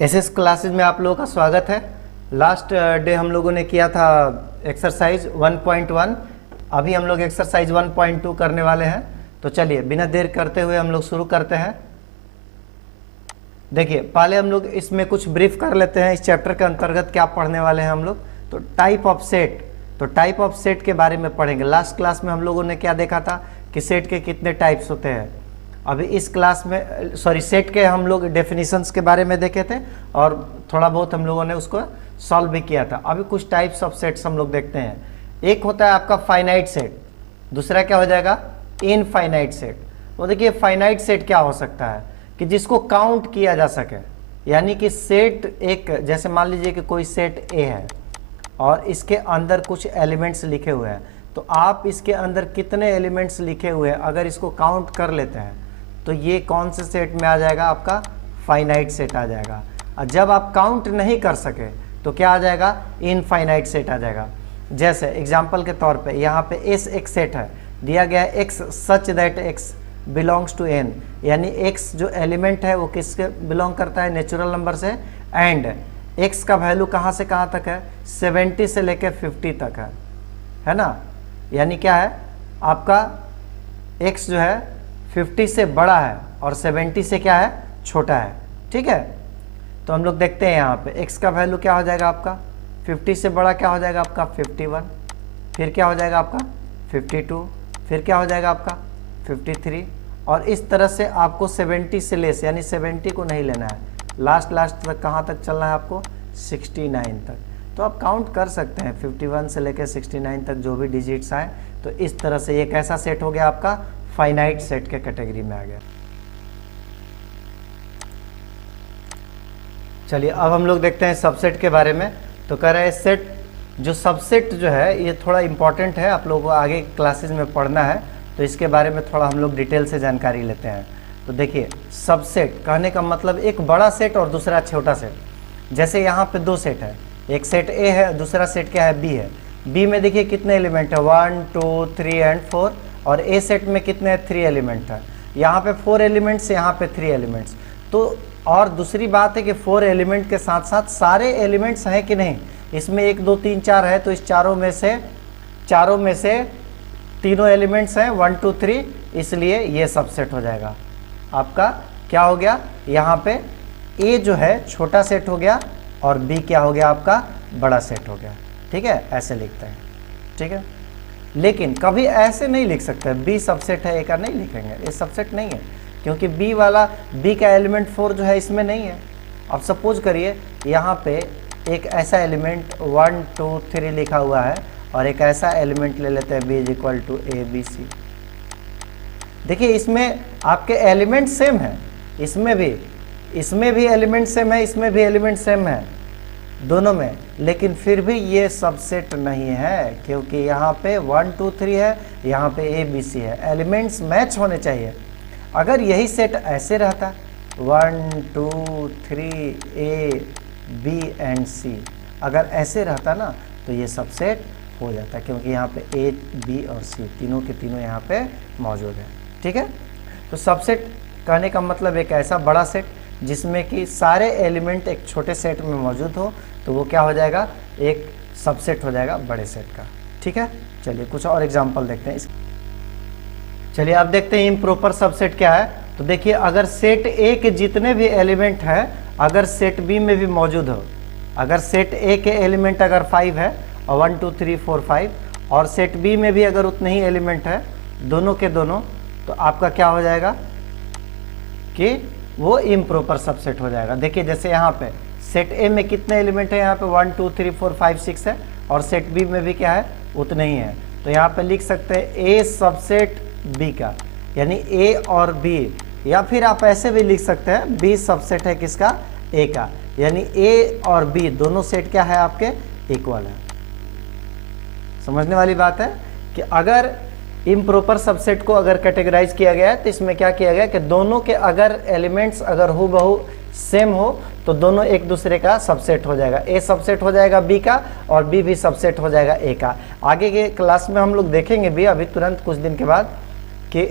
SS classes में आप लोगों का स्वागत है। लास्ट डे हम लोगों ने किया था एक्सरसाइज 1.1। अभी हम लोग एक्सरसाइज 1.2 करने वाले हैं। तो चलिए बिना देर करते हुए हम लोग शुरू करते हैं। देखिए पहले हम लोग इसमें कुछ ब्रीफ कर लेते हैं। इस चैप्टर के अंतर्गत क्या पढ़ने वाले हैं हम लोग। तो टाइप ऑफ सेट, तो टाइप ऑफ सेट के बारे में पढ़ेंगे। लास्ट क्लास में हम लोगों ने क्या देखा था कि सेट के कितने टाइप्स होते हैं। अभी इस क्लास में सेट के हम लोग डेफिनेशंस के बारे में देखे थे और थोड़ा बहुत हम लोगों ने उसको सॉल्व भी किया था। अभी कुछ टाइप्स ऑफ सेट्स हम लोग देखते हैं। एक होता है आपका फाइनाइट सेट, दूसरा क्या हो जाएगा इनफाइनाइट सेट। तो देखिए फाइनाइट सेट क्या हो सकता है कि जिसको काउंट किया जा सके, यानी कि सेट एक, जैसे मान लीजिए कि कोई सेट ए है और इसके अंदर कुछ एलिमेंट्स लिखे हुए हैं, तो आप इसके अंदर कितने एलिमेंट्स लिखे हुए हैं अगर इसको काउंट कर लेते हैं तो ये कौन से सेट में आ जाएगा, आपका फाइनाइट सेट आ जाएगा। और जब आप काउंट नहीं कर सके तो क्या आ जाएगा, इनफाइनाइट सेट आ जाएगा। जैसे एग्जांपल के तौर पे यहाँ पे एस एक सेट है, दिया गया है x such that x belongs to N, यानी एक्स जो एलिमेंट है वो किसके बिलोंग करता है, नेचुरल नंबर से। एंड एक्स का वैल्यू कहाँ से कहाँ तक है, 70 से लेकर 50 तक है ना। यानी क्या है आपका एक्स जो है 50 से बड़ा है और 70 से क्या है, छोटा है। ठीक है, तो हम लोग देखते हैं यहाँ पे x का वैल्यू क्या हो जाएगा आपका, 50 से बड़ा क्या हो जाएगा आपका 51, फिर क्या हो जाएगा आपका 52, फिर क्या हो जाएगा आपका 53, और इस तरह से आपको 70 से लेस, यानी 70 को नहीं लेना है, लास्ट तक कहाँ तक चलना है आपको, 69 तक। तो आप काउंट कर सकते हैं 51 से लेकर 69 तक जो भी डिजिट्स आए। तो इस तरह से ये कैसा सेट हो गया आपका, फाइनाइट सेट के कैटेगरी में आ गया। चलिए अब हम लोग देखते हैं सबसेट के बारे में। तो कह रहे हैं सेट, जो सबसेट जो है ये थोड़ा इंपॉर्टेंट है, आप लोगों को आगे क्लासेस में पढ़ना है, तो इसके बारे में थोड़ा हम लोग डिटेल से जानकारी लेते हैं। तो देखिए सबसेट कहने का मतलब एक बड़ा सेट और दूसरा छोटा सेट। जैसे यहाँ पे दो सेट है, एक सेट ए है, दूसरा सेट क्या है, बी है। बी में देखिए कितने एलिमेंट है, 1 2 3 एंड 4, और ए सेट में कितने 3 एलिमेंट है। यहाँ पे 4 एलिमेंट्स, यहाँ पे 3 एलिमेंट्स। तो और दूसरी बात है कि 4 एलिमेंट के साथ साथ सारे एलिमेंट्स हैं कि नहीं, इसमें 1 2 3 4 है, तो इस चारों में से तीनों एलिमेंट्स हैं 1 2 3, इसलिए ये सबसेट हो जाएगा आपका। क्या हो गया, यहाँ पे ए जो है छोटा सेट हो गया और बी क्या हो गया आपका, बड़ा सेट हो गया। ठीक है, ऐसे लिखते हैं। ठीक है, लेकिन कभी ऐसे नहीं लिख सकते बी सबसेट है ए का, नहीं लिखेंगे, ये सबसेट नहीं है, क्योंकि बी का एलिमेंट 4 जो है इसमें नहीं है। अब सपोज करिए यहाँ पे एक ऐसा एलिमेंट 1 2 3 लिखा हुआ है और एक ऐसा एलिमेंट ले लेते हैं B is equal to A B C. देखिए इसमें आपके एलिमेंट सेम है, इसमें भी एलिमेंट सेम है, इसमें भी एलिमेंट सेम है, दोनों में, लेकिन फिर भी ये सबसेट नहीं है, क्योंकि यहाँ पे 1 2 3 है, यहाँ पे ए बी सी है, एलिमेंट्स मैच होने चाहिए। अगर यही सेट ऐसे रहता 1 2 3 ए बी एंड सी, अगर ऐसे रहता ना तो ये सबसेट हो जाता, क्योंकि यहाँ पे ए बी और सी तीनों के तीनों यहाँ पे मौजूद है। ठीक है, तो सबसेट कहने का मतलब एक ऐसा बड़ा सेट जिसमें कि सारे एलिमेंट एक छोटे सेट में मौजूद हो, तो वो क्या हो जाएगा, एक सबसेट हो जाएगा बड़े सेट का। ठीक है, चलिए कुछ और एग्जांपल देखते हैं। चलिए अब देखते हैं इम्प्रॉपर सबसेट क्या है। तो देखिए अगर सेट ए के जितने भी एलिमेंट है अगर सेट बी में भी मौजूद हो, अगर सेट ए के एलिमेंट अगर 5 है और 1 2 3 4 5, और सेट बी में भी अगर उतने ही एलिमेंट है, दोनों के दोनों, तो आपका क्या हो जाएगा कि वो इम्प्रॉपर सबसेट हो जाएगा। देखिए जैसे यहाँ पे सेट ए में कितने एलिमेंट है, यहाँ पे 1 2 3 4 5 6 है, और सेट बी में भी क्या है, उतने ही है। तो यहाँ पे लिख सकते हैं ए सबसेट बी का, यानी ए और बी, या फिर आप ऐसे भी लिख सकते हैं बी सबसेट है किसका, ए का, यानी ए और बी दोनों सेट क्या है आपके, इक्वल है। समझने वाली बात है कि अगर इम्प्रॉपर सबसेट को अगर कैटेगराइज किया गया है तो इसमें क्या किया गया कि दोनों के अगर एलिमेंट्स अगर हूबहू सेम हो तो दोनों एक दूसरे का सबसेट हो जाएगा, ए सबसेट हो जाएगा बी का और बी भी सबसेट हो जाएगा ए का। आगे के क्लास में हम लोग देखेंगे भी, अभी तुरंत कुछ दिन के बाद, कि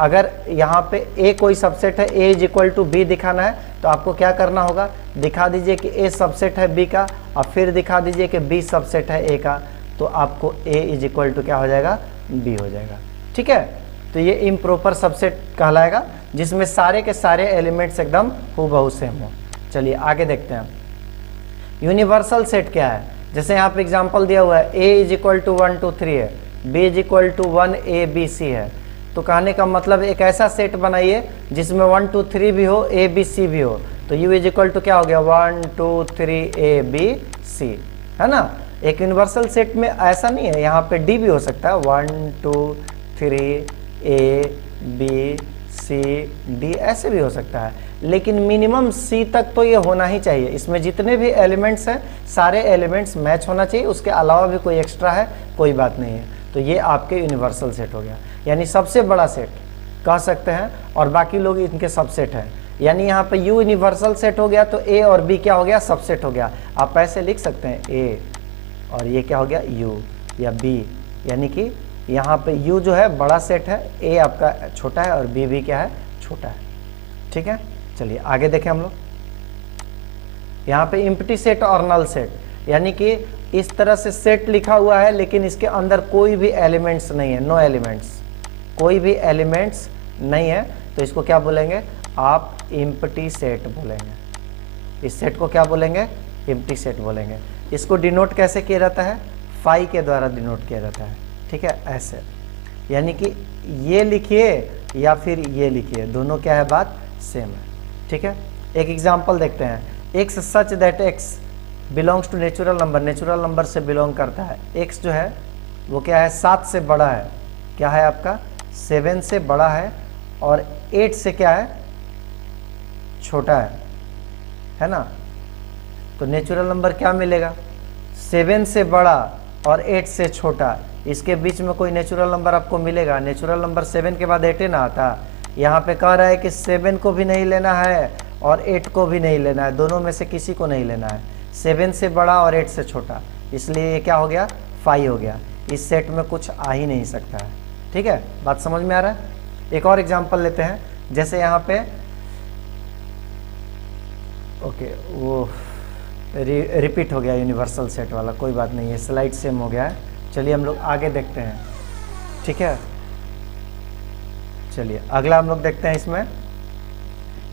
अगर यहाँ पे ए कोई सबसेट है, ए इज इक्वल टू बी दिखाना है तो आपको क्या करना होगा, दिखा दीजिए कि ए सबसेट है बी का और फिर दिखा दीजिए कि बी सबसेट है ए का, तो आपको ए इज इक्वल टू क्या हो जाएगा, बी हो जाएगा। ठीक है, तो ये इम्प्रॉपर सबसेट कहलाएगा जिसमें सारे के सारे एलिमेंट्स एकदम हूबहू सेम हो। चलिए आगे देखते हैं। यूनिवर्सल सेट क्या है, जैसे यहाँ पे एग्जांपल दिया हुआ है a इज इक्वल टू 1 2 3 है, b is equal to 1 a b c है, तो कहने का मतलब एक ऐसा सेट बनाइए जिसमें 1 2 3 भी हो, a b c भी हो, तो u इज इक्वल टू क्या हो गया 1 2 3 a b c, है ना। एक यूनिवर्सल सेट में ऐसा नहीं है, यहाँ पे d भी हो सकता है, 1 2 3 a b c d ऐसे भी हो सकता है, लेकिन मिनिमम c तक तो ये होना ही चाहिए। इसमें जितने भी एलिमेंट्स हैं सारे एलिमेंट्स मैच होना चाहिए, उसके अलावा भी कोई एक्स्ट्रा है कोई बात नहीं है, तो ये आपके यूनिवर्सल सेट हो गया, यानी सबसे बड़ा सेट कह सकते हैं, और बाकी लोग इनके सबसेट हैं। यानी यहाँ पे u यूनिवर्सल सेट हो गया तो a और b क्या हो गया, सबसेट हो गया। आप ऐसे लिख सकते हैं a और ये क्या हो गया u या b, यानी कि यहाँ पे u जो है बड़ा सेट है, a आपका छोटा है और b भी क्या है, छोटा है। ठीक है, चलिए आगे देखें हम लोग। यहाँ पे एम्प्टी सेट और नल सेट, यानी कि इस तरह से सेट लिखा हुआ है लेकिन इसके अंदर कोई भी एलिमेंट्स नहीं है, नो एलिमेंट्स, कोई भी एलिमेंट्स नहीं है, तो इसको क्या बोलेंगे आप, एम्प्टी सेट बोलेंगे। इस सेट को क्या बोलेंगे, एम्प्टी सेट बोलेंगे। इसको डिनोट कैसे किया जाता है, फाई के द्वारा डिनोट किया जाता है। ठीक है, ऐसे, यानी कि ये लिखिए या फिर ये लिखिए, दोनों क्या है, बात सेम है। ठीक है, एक एग्जांपल देखते हैं। x such that x belongs to natural number, natural number से बिलोंग करता है। x जो है वो क्या है, 7 से बड़ा है, क्या है आपका 7 से बड़ा है, और 8 से क्या है, छोटा है ना। तो नेचुरल नंबर क्या मिलेगा, 7 से बड़ा और 8 से छोटा, इसके बीच में कोई नेचुरल नंबर आपको मिलेगा। नेचुरल नंबर 7 के बाद 8 ना आता। यहाँ पे कह रहा है कि 7 को भी नहीं लेना है और 8 को भी नहीं लेना है, दोनों में से किसी को नहीं लेना है, 7 से बड़ा और 8 से छोटा, इसलिए ये क्या हो गया, 5 हो गया। इस सेट में कुछ आ ही नहीं सकता है। ठीक है, बात समझ में आ रहा है। एक और एग्जांपल लेते हैं, जैसे यहाँ पे ओके वो रिपीट हो गया यूनिवर्सल सेट वाला, कोई बात नहीं है, स्लाइड सेम हो गया है। चलिए हम लोग आगे देखते हैं। ठीक है, चलिए अगला हम लोग देखते हैं। इसमें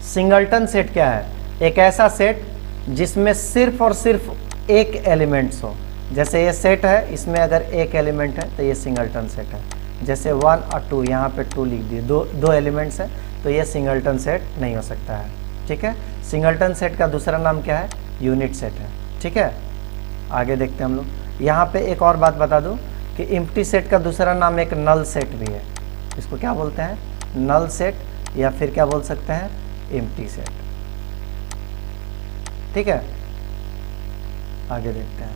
सिंगलटन सेट क्या है, एक ऐसा सेट जिसमें सिर्फ और सिर्फ एक एलिमेंट्स हो। जैसे ये सेट है, इसमें अगर एक एलिमेंट है तो ये सिंगलटन सेट है। जैसे 1 और 2, यहाँ पे 2 लिख दिए, दो एलिमेंट्स है, तो ये सिंगलटन सेट नहीं हो सकता है। ठीक है, सिंगलटन सेट का दूसरा नाम क्या है, यूनिट सेट है। ठीक है, आगे देखते हैं हम लोग। यहाँ पे एक और बात बता दूँ कि एम्प्टी सेट का दूसरा नाम एक नल सेट भी है। इसको क्या बोलते हैं, नल सेट, या फिर क्या बोल सकते हैं, एम्प्टी सेट। ठीक है, आगे देखते हैं।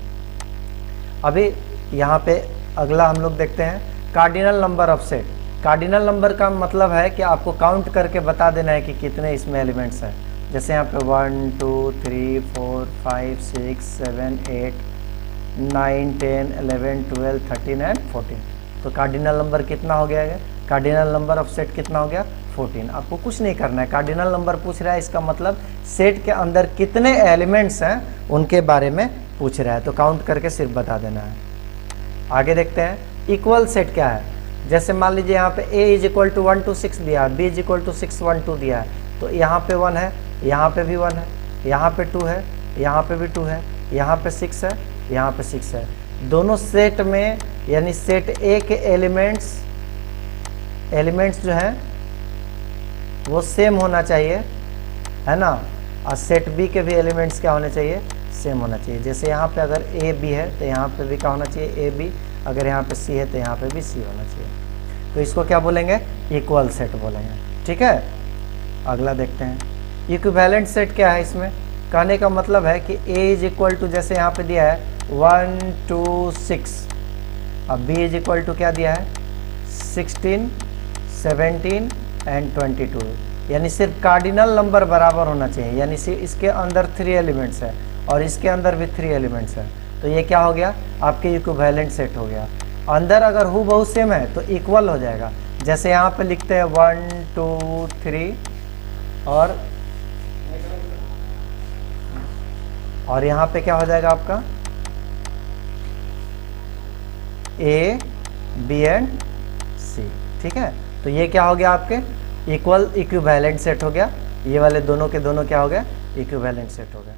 अभी यहाँ पे अगला हम लोग देखते हैं cardinal number of set. Cardinal number का मतलब है कि आपको काउंट करके बता देना है कि कितने इसमें एलिमेंट्स हैं। जैसे यहाँ पे 1 2 3 4 5 6 7 8 9 10 11 12 13 एंड 14। तो कार्डिनल नंबर कितना हो गया है, कार्डिनल नंबर ऑफ सेट कितना हो गया, 14। आपको कुछ नहीं करना है, कार्डिनल नंबर पूछ रहा है, इसका मतलब सेट के अंदर कितने एलिमेंट्स हैं उनके बारे में पूछ रहा है, तो काउंट करके सिर्फ बता देना है। आगे देखते हैं इक्वल सेट क्या है। जैसे मान लीजिए यहाँ पे a इज इक्वल टू 1 2 6 दिया है, b इज इक्वल टू 6 1 2 दिया है, तो यहाँ पे 1 है, यहाँ पे भी 1 है, यहाँ पे 2 है, यहाँ पे भी 2 है, यहाँ पे 6 है, यहाँ पे 6 है। दोनों सेट में, यानी सेट a के एलिमेंट्स जो हैं वो सेम होना चाहिए, है ना, और सेट b के भी एलिमेंट्स क्या होने चाहिए, सेम होना चाहिए। जैसे यहाँ पे अगर a b है तो यहाँ पे भी क्या होना चाहिए, a b, अगर यहाँ पे c है तो यहाँ पे भी c होना चाहिए। तो इसको क्या बोलेंगे, इक्वल सेट बोलेंगे। ठीक है, अगला देखते हैं इक्विवेलेंट सेट क्या है। इसमें कहने का मतलब है कि a इज इक्वल टू, जैसे यहाँ पे दिया है 1 2 6, अब b इज इक्वल टू क्या दिया है 16 17 एंड 22, यानी सिर्फ कार्डिनल नंबर बराबर होना चाहिए, यानी इसके अंदर 3 एलिमेंट्स है और इसके अंदर भी 3 एलिमेंट्स है, तो ये क्या हो गया, आपके इक्विवेलेंट सेट हो गया। अंदर अगर हूबहू सेम है तो इक्वल हो जाएगा, जैसे यहाँ पे लिखते हैं 1 2 3 और यहाँ पे क्या हो जाएगा आपका ए बी एंड सी। ठीक है, तो ये क्या हो गया आपके इक्वल इक्विवेलेंट सेट हो गया। ये वाले दोनों के दोनों क्या हो गया इक्विवेलेंट सेट हो गया।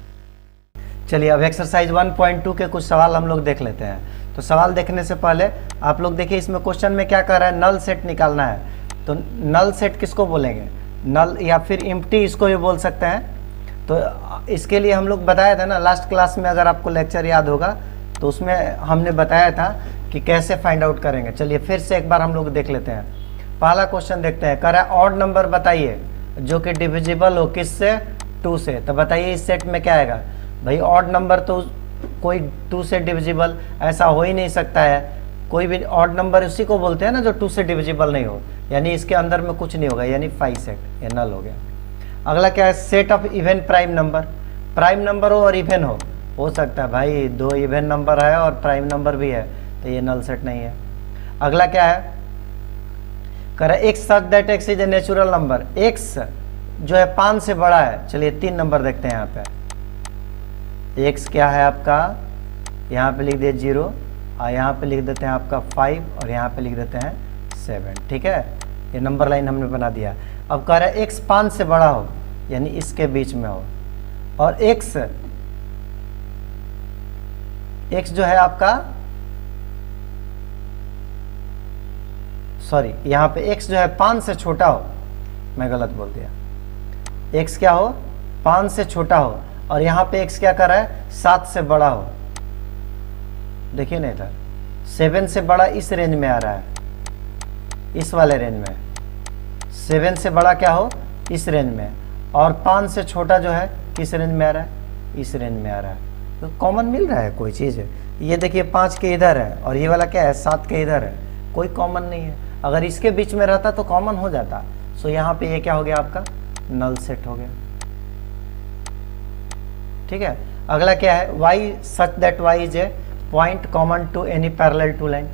चलिए अब एक्सरसाइज 1.2 के कुछ सवाल हम लोग देख लेते हैं। तो सवाल देखने से पहले आप लोग देखिए इसमें क्वेश्चन में क्या कर रहा है, नल सेट निकालना है। तो नल सेट किसको बोलेंगे, नल या फिर एम्प्टी इसको भी बोल सकते हैं। तो इसके लिए हम लोग बताया था ना लास्ट क्लास में, अगर आपको लेक्चर याद होगा तो उसमें हमने बताया था कि कैसे फाइंड आउट करेंगे। चलिए फिर से एक बार हम लोग देख लेते हैं। पहला क्वेश्चन देखते हैं, कह रहा है ऑड नंबर बताइए जो कि डिविजिबल हो किससे 2 से। तो बताइए इस सेट में क्या आएगा भाई, ऑड नंबर तो कोई 2 से डिविजिबल ऐसा हो ही नहीं सकता है। कोई भी ऑड नंबर उसी को बोलते हैं ना जो 2 से डिविजिबल नहीं हो, यानी इसके अंदर में कुछ नहीं होगा, यानी 5 सेट, ये नल हो गया। अगला क्या है, set of even prime number. Prime number हो और इवन हो सकता है भाई, 2 इवन नंबर है और प्राइम नंबर भी है, तो ये नल सेट नहीं है। अगला क्या है, कह रहा है x such that x is a natural number. X जो है 5 से बड़ा है। चलिए 3 नंबर देखते हैं यहाँ पे। एक्स क्या है आपका, यहाँ पे लिख दिए 0 और यहाँ पे लिख देते हैं आपका 5 और यहाँ पे लिख देते हैं 7। ठीक है, ये नंबर लाइन हमने बना दिया। अब कह रहा है एक्स 5 से बड़ा हो, यानी इसके बीच में हो, और एक्स जो है आपका, सॉरी यहाँ पे एक्स जो है 5 से छोटा हो, मैं गलत बोल दिया। एक्स क्या हो 5 से छोटा हो, और यहाँ पे एक्स क्या कर रहा है 7 से बड़ा हो। देखिए ना इधर 7 से बड़ा इस रेंज में आ रहा है, इस वाले रेंज में। 7 से बड़ा क्या हो इस रेंज में, और 5 से छोटा जो है किस रेंज में आ रहा है, इस रेंज में आ रहा है। तो कॉमन मिल रहा है कोई चीज़। ये देखिए 5 के इधर है और ये वाला क्या है 7 के इधर है, कोई कॉमन नहीं है। अगर इसके बीच में रहता तो कॉमन हो जाता। सो यहाँ पे ये क्या हो गया आपका नल सेट हो गया। ठीक है, अगला क्या है, y such that y is a point common to any parallel two line।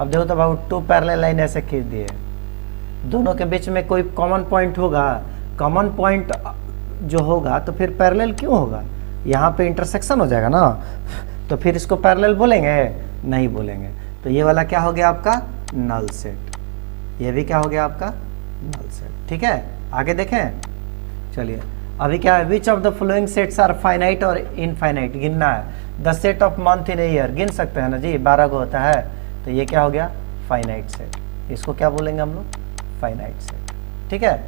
अब देखो तो भाई 2 पैरेलल लाइन ऐसे खींच दिए, दोनों के बीच में कोई कॉमन पॉइंट होगा। कॉमन पॉइंट जो होगा तो फिर पैरेलल क्यों होगा, यहाँ पे इंटरसेक्शन हो जाएगा ना, तो फिर इसको पैरेलल बोलेंगे, नहीं बोलेंगे। तो ये वाला क्या हो गया आपका नल सेट, ये भी क्या हो गया आपका नल सेट। ठीक है, आगे देखें। चलिए अभी क्या है, which of the following sets are finite और इनफाइनाइट, गिनना है। The set of month in a year, गिन सकते हैं ना जी, 12 को होता है, तो ये क्या हो गया फाइनाइट सेट। इसको क्या बोलेंगे हम लोग फाइनाइट सेट। ठीक है,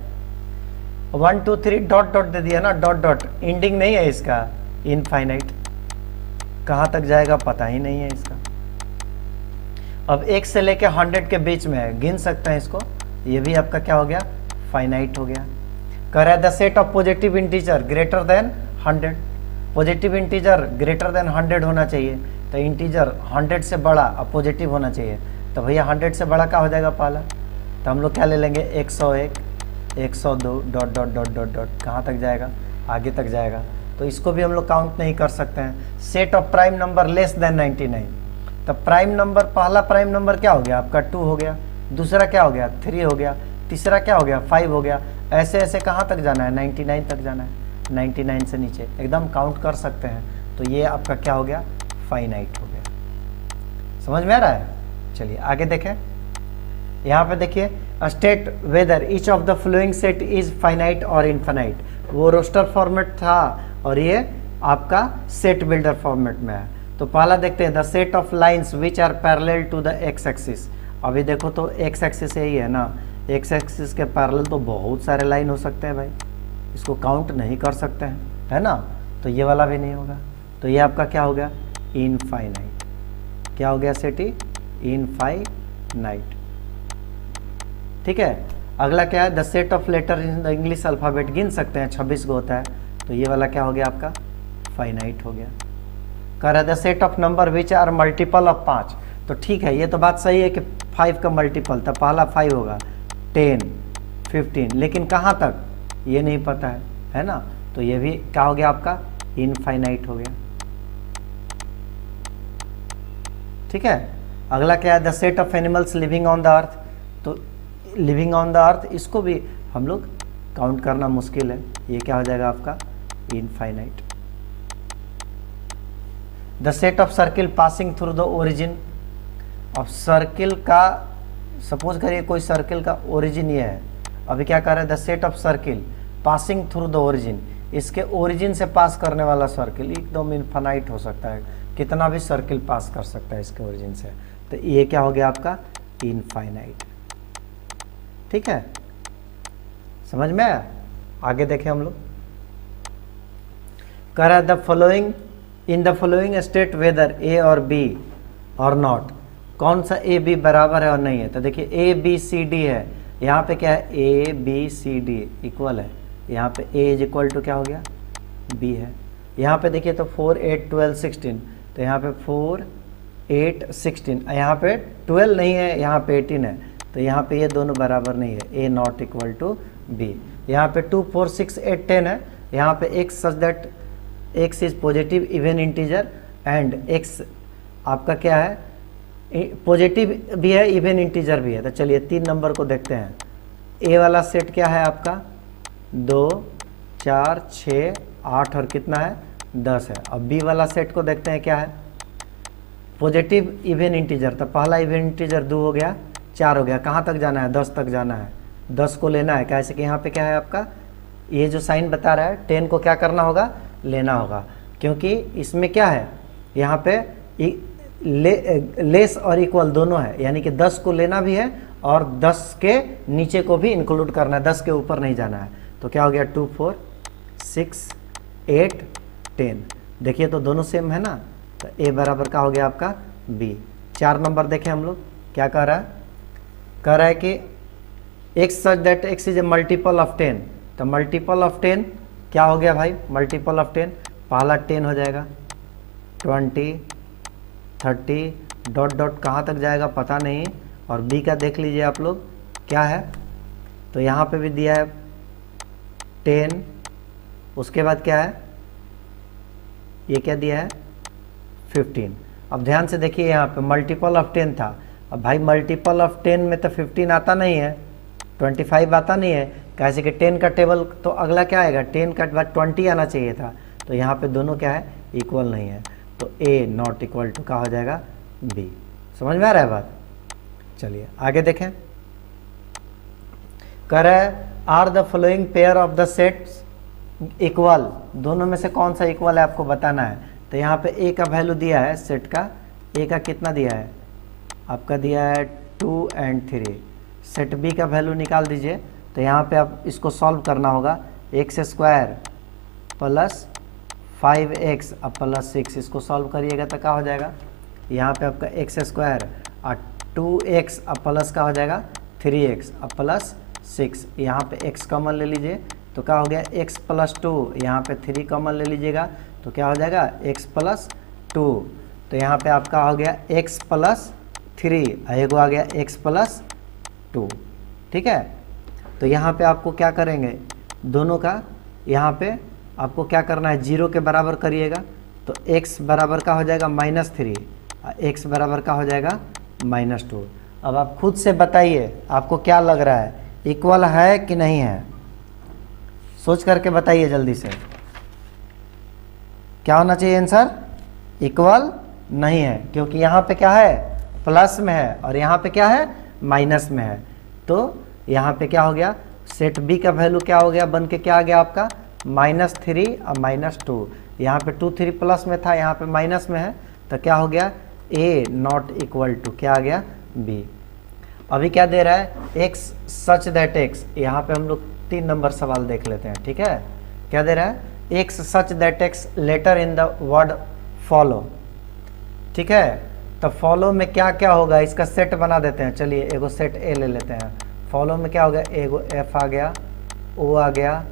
1 2 3 डॉट डॉट दे दिया ना, डॉट डॉट, एंडिंग नहीं है इसका, इनफाइनाइट, कहाँ तक जाएगा पता ही नहीं है इसका। अब 1 से लेके 100 के बीच में है, गिन सकते हैं इसको, ये भी आपका क्या हो गया फाइनाइट हो गया। कह रहा है the set of positive integer greater than 100। Positive integer greater than 100 होना चाहिए, तो इंटीजर 100 से बड़ा और पॉजिटिव होना चाहिए। तो भैया 100 से बड़ा क्या हो जाएगा पहला, तो हम लोग क्या ले लेंगे 101 102 dot dot dot dot dot, कहाँ तक जाएगा आगे तक जाएगा, तो इसको भी हम लोग काउंट नहीं कर सकते हैं। Set of prime number less than 99, तो प्राइम नंबर, पहला प्राइम नंबर क्या हो गया आपका 2 हो गया, दूसरा क्या हो गया 3 हो गया, तीसरा क्या हो गया 5 हो गया, ऐसे ऐसे कहाँ तक जाना है 99 तक जाना है, 99 से नीचे एकदम काउंट कर सकते हैं। तो ये आपका क्या हो गया फाइनाइट हो गया। समझ में आ रहा है। चलिए आगे देखें, यहाँ पे देखिए state whether each of the flowing set is finite और इनफाइनाइट। वो रोस्टर फॉर्मेट था और ये आपका सेट बिल्डर फॉर्मेट में है। तो पहला देखते हैं the set of lines which are parallel to the x axis. अभी देखो तो एक्स एक्सिस यही है ना, एक्स एक्सिस के पैरेलल तो बहुत सारे लाइन हो सकते हैं भाई, इसको काउंट नहीं कर सकते हैं, है ना। तो ये वाला भी नहीं होगा, तो ये आपका क्या हो गया इनफाइनाइट। क्या हो गया सेट इनफाइनाइट। ठीक है, अगला क्या है the set of letter in the English alphabet, गिन सकते हैं 26 को होता है, तो ये वाला क्या हो गया आपका फाइनाइट हो गया। कह रहा है the set of number which are multiple of 5। तो ठीक है, ये तो बात सही है कि 5 का मल्टीपल, तो पहला 5 होगा 10 15, लेकिन कहाँ तक ये नहीं पता है ना। तो ये भी क्या हो गया आपका इनफाइनाइट हो गया। ठीक है, अगला क्या है the set of animals living on the earth. तो लिविंग ऑन द अर्थ, इसको भी हम लोग काउंट करना मुश्किल है। ये क्या हो जाएगा आपका infinite. The set of circle passing through the origin. अब सर्किल का सपोज करिए कोई सर्किल का ओरिजिन ये है, अभी क्या कर रहे हैं, the set of circle passing through the origin, इसके ओरिजिन से पास करने वाला सर्किल एकदम इनफाइनाइट हो सकता है, कितना भी सर्किल पास कर सकता है इसके ओरिजिन से। तो ये क्या हो गया आपका इनफाइनाइट। ठीक है, समझ में आया? आगे देखें हम लोग। कह रहा है the following in the following state whether A और बी और नॉट, कौन सा ए बी बराबर है और नहीं है। तो देखिए ए बी सी डी है, यहाँ पे क्या है A B C D equal है, यहाँ पे ए इज इक्वल टू क्या हो गया बी है। यहाँ पे देखिए तो 4 8 12 16, तो यहाँ पे 4 8 16, यहाँ पे 12 नहीं है, यहाँ पे 18 है, तो यहाँ पे ये दोनों बराबर नहीं है, ए नॉट इक्वल टू बी। यहाँ पे 2 4 6 8 10 है, यहाँ पे x such that x is positive even integer and x आपका क्या है पॉजिटिव भी है इवन इंटीजर भी है। तो चलिए 3 नंबर को देखते हैं। ए वाला सेट क्या है आपका 2 4 6 8 और कितना है 10 है। अब बी वाला सेट को देखते हैं क्या है पॉजिटिव इवन इंटीजर, तो पहला इवन इंटीजर 2 हो गया 4 हो गया, कहाँ तक जाना है 10 तक जाना है, 10 को लेना है। कैसे कि यहाँ पे क्या है आपका ये जो साइन बता रहा है 10 को क्या करना होगा लेना होगा, क्योंकि इसमें क्या है यहाँ पे लेस और इक्वल दोनों है, यानी कि 10 को लेना भी है और 10 के नीचे को भी इंक्लूड करना है, 10 के ऊपर नहीं जाना है। तो क्या हो गया 2 4 6 8 10, देखिए तो दोनों सेम है ना, तो ए बराबर का हो गया आपका बी। 4 नंबर देखें हम लोग क्या कह रहा है, कह रहा है कि x such that x is a multiple of 10, तो मल्टीपल ऑफ 10 क्या हो गया भाई मल्टीपल ऑफ 10, पहला 10 हो जाएगा 20 30 डॉट डॉट कहाँ तक जाएगा पता नहीं, और बी का देख लीजिए आप लोग क्या है, तो यहाँ पे भी दिया है 10, उसके बाद क्या है ये क्या दिया है 15। अब ध्यान से देखिए यहाँ पे मल्टीपल ऑफ 10 था, अब भाई मल्टीपल ऑफ 10 में तो 15 आता नहीं है, 25 आता नहीं है, कैसे कि 10 का टेबल तो अगला क्या आएगा 10 का बाद 20 आना चाहिए था, तो यहाँ पे दोनों क्या है इक्वल नहीं है, तो ए नॉट इक्वल टू क्या हो जाएगा बी। समझ में आ रहा है बात? चलिए आगे देखें। कह रहा है are the following pair of the sets equal, दोनों में से कौन सा इक्वल है आपको बताना है। तो यहाँ पे ए का वैल्यू दिया है सेट का, ए का कितना दिया है आपका दिया है 2 और 3, सेट बी का वैल्यू निकाल दीजिए। तो यहाँ पे आप इसको सॉल्व करना होगा, एक्स स्क्वायर प्लस 5x अब प्लस 6, इसको सॉल्व करिएगा तो क्या हो जाएगा यहाँ पे आपका एक्स स्क्वायर और 2x अब प्लस का हो जाएगा 3x अब प्लस 6, यहाँ पे x कॉमन ले लीजिए तो क्या हो गया x प्लस 2, यहाँ पे 3 कॉमन ले लीजिएगा तो क्या हो जाएगा x प्लस 2, तो यहाँ पे आपका हो गया x प्लस 3 एगो आ गया x प्लस 2। ठीक है, तो यहाँ पे आपको क्या करेंगे दोनों का, यहाँ पे आपको क्या करना है 0 के बराबर करिएगा, तो x बराबर का हो जाएगा -3 और x बराबर का हो जाएगा -2। अब आप खुद से बताइए आपको क्या लग रहा है इक्वल है कि नहीं है, सोच करके बताइए जल्दी से। क्या होना चाहिए आंसर इक्वल नहीं है, क्योंकि यहाँ पे क्या है प्लस में है और यहाँ पे क्या है माइनस में है, तो यहाँ पे क्या हो गया सेट बी का वैल्यू क्या हो गया बन के क्या आ गया आपका -3 और -2, यहाँ पे 2 3 प्लस में था यहाँ पे माइनस में है, तो क्या हो गया ए नॉट इक्वल टू क्या आ गया बी। अभी क्या दे रहा है x सच दैट x, यहाँ पे हम लोग 3 नंबर सवाल देख लेते हैं। ठीक है, क्या दे रहा है x such that x letter in the word follow. ठीक है, तो फॉलो में क्या क्या होगा इसका सेट बना देते हैं, चलिए एगो सेट ए ले लेते हैं। फॉलो में क्या हो गया एगो f आ गया, o आ गया,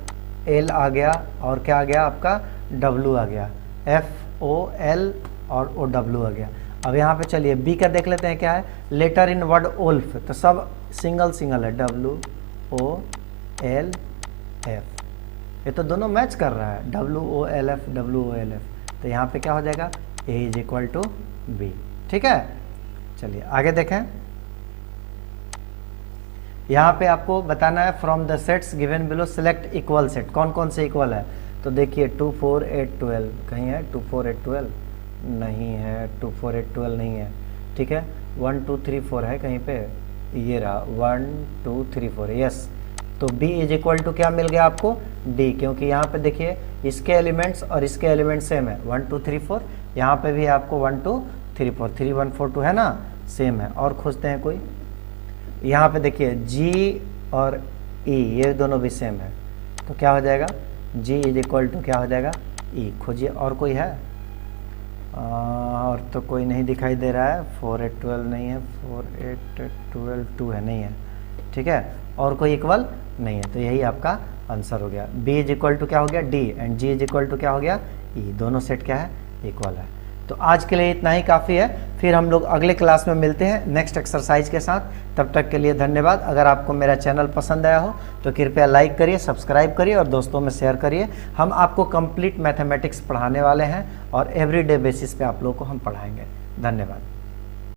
l आ गया और क्या आ गया आपका w आ गया, f o l और o w आ गया। अब यहाँ पे चलिए b का देख लेते हैं क्या है लेटर इन वर्ड ओल्फ, तो सब सिंगल सिंगल है w o l f, ये तो दोनों मैच कर रहा है w o l f, तो यहाँ पे क्या हो जाएगा a is equal to B. ठीक है, चलिए आगे देखें। यहाँ पे आपको बताना है from the sets given below select equal set, कौन कौन से इक्वल है। तो देखिए 2 4 8 12 कहीं है, 2 4 8 12 नहीं है, 2 4 8 12 नहीं है, ठीक है। 1 2 3 4 है कहीं पे, ये रहा 1 2 3 4, यस। तो b इज इक्वल टू क्या मिल गया आपको, d, क्योंकि यहाँ पे देखिए इसके एलिमेंट्स और इसके एलिमेंट्स सेम है, 1 2 3 4, यहाँ पे भी आपको 1 2 3 4 3 1 4 2 है ना, सेम है। और खोजते हैं कोई, यहाँ पे देखिए g और e ये दोनों भी सेम है, तो क्या हो जाएगा, g इज इक्वल टू क्या हो जाएगा e। खोजिए और कोई है, और तो कोई नहीं दिखाई दे रहा है। 4 8 12 नहीं है, 4 8 12 2 है, नहीं है, ठीक है। और कोई इक्वल नहीं है, तो यही आपका आंसर हो गया। b इज इक्वल टू क्या हो गया d and g is equal to क्या हो गया e, दोनों सेट क्या है, इक्वल है। तो आज के लिए इतना ही काफ़ी है, फिर हम लोग अगले क्लास में मिलते हैं नेक्स्ट एक्सरसाइज के साथ। तब तक के लिए धन्यवाद। अगर आपको मेरा चैनल पसंद आया हो तो कृपया लाइक करिए, सब्सक्राइब करिए और दोस्तों में शेयर करिए। हम आपको कंप्लीट मैथमेटिक्स पढ़ाने वाले हैं और एवरीडे बेसिस पे आप लोगों को हम पढ़ाएंगे। धन्यवाद।